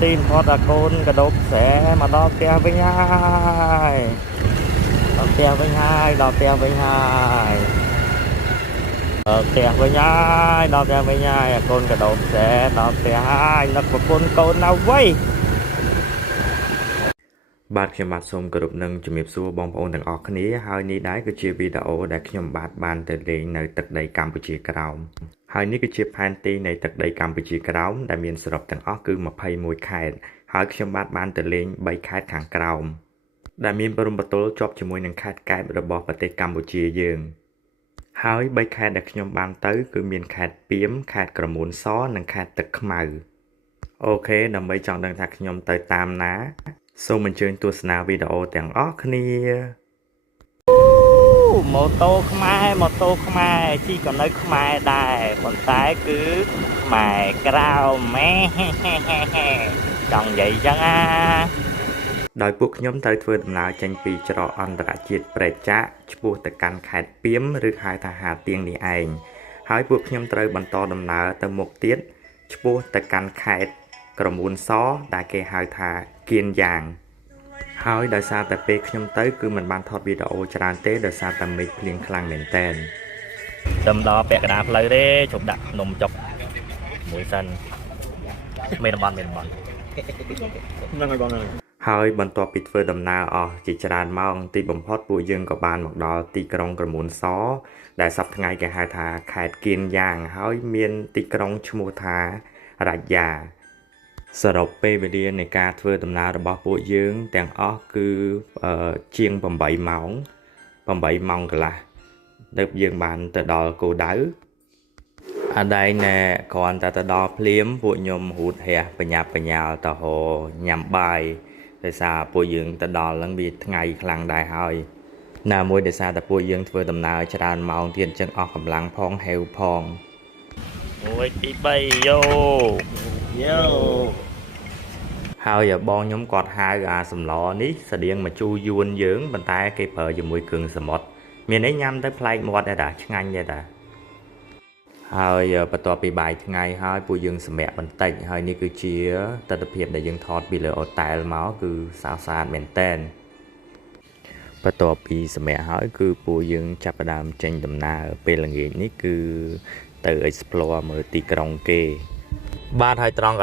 tin phó ta côn cái đốp sẽ mà đo tia với nhai đo tia với nhai đo tia với nhai đo tia với nhai đo tia với nhai côn cái đốp sẽ đo tia hai nó có côn nào vậyបាទខ្ញុំបាទសូមគោរពនឹងជំរាបសួរបងប្អូនទាំងអស់គ្នាហើយនេះដែរគឺជាវីដេអូដែលខ្ញុំបាទបានទៅលេងនៅទឹកដីកម្ពុជាក្រោមហើយនេះគឺជាផែនទីនៃទឹកដីកម្ពុជាក្រោមដែលមានសរុបទាំងអស់គឺ21ខេត្តហើយខ្ញុំបាទបានទៅលេង3ខេត្តខាងក្រោមដែលមានព្រំប្រទល់ជាប់ជាមួយនឹងខេត្តកែបរបស់ប្រទេសកម្ពុជាយើងហើយ3ខេត្តដែលខ្ញុំបានទៅគឺមានខេត្តពីមខេត្តក្រមួនសនិងខេត្តទឹកខ្មៅអូខេដើម្បីចង់ដឹងថាខ្ញុំទៅតាមណាសូមអញ្ជើញទស្សនាវីដេអូទាំងអស់គ្នាម៉ូតូខ្មែរជិះក៏នៅខ្មែរដែរប៉ុន្តែគឺខ្មែរក្រៅម៉ែចង់និយាយចឹងណាដោយពួកខ្ញុំត្រូវធ្វើដំណើរចេញពីច្រកអន្តរជាតិព្រែកចាកឆ្ពោះទៅកាន់ខេត្តពីមឬហៅថាហាទៀងនេះឯងហើយពួកខ្ញុំត្រូវបន្តដំណើរទៅមុខទៀតឆ្ពោះទៅកាន់ខេត្តក្រមួនសដែលគេហៅថាគៀនយ៉ាងហើយដោយសារតែពេលខ្ញុំទៅគឺមិនបានថតវីដេអូច្រើនទេដោយសារតែមេឃភ្លៀងខ្លាំងមែនតើដល់ពាក់កណ្ដាលផ្លូវទេជប់ដាក់នំចុកមួយសិនមានតំបន់ហ្នឹងហើយបងហើយបន្ទាប់ពីធ្វើដំណើរអស់ជាច្រើនម៉ោងទីបំផុតពួកយើងក៏បានមកដល់ទីក្រុងក្រមួនសដែលសប្តាហ៍ថ្ងៃគេហៅថាខេត្តគៀនយ៉ាងហើយមានទីក្រុងឈ្មោះថារ៉ាយ៉ាសរុបពេលវេលានៃការធ្វើដំណើររបស់ពួកយើងទាំងអស់គឺជាង8ម៉ោងកន្លះទើបយើងបានទៅដល់គោលដៅអាដែងណែគ្រាន់តែទៅដល់ភ្លាមពួកខ្ញុំហូតហះបញ្ញាប់បញ្ញាល់ទៅហោញ៉ាំបាយដោយសារពួកយើងទៅដល់ហ្នឹងវាថ្ងៃខ្លាំងដែរហើយណាមួយដោយសារតែពួកយើងធ្វើដំណើរច្រើនម៉ោងទៀតអញ្ចឹងអស់កម្លាំងផងហេវផងមួយទី3យោហើយបងខ្ញុំគាត់ហៅអាសម្លនេះស្តៀងមកជូរយួនយើងប៉ុន្តែគេប្រើជាមួយគ្រឿងសមុទ្រមានអីញ៉ាំទៅប្លែកមាត់ដែរតាឆ្ងាញ់ដែរតាហើយបន្ទាប់ពីបាយថ្ងៃហើយពួកយើងសម្រាកបន្តិចហើយនេះគឺជាទិដ្ឋភាពដែលយើងថតពីលើអូតែលមកគឺស្អាតមែនតែនបន្ទាប់ពីសម្រាកហើយគឺពួកយើងចាប់ផ្ដើមចេញដំណើរពេលល្ងាចនេះគឺទៅ explore មើលទីក្រុងគេបាទហើយត្រង់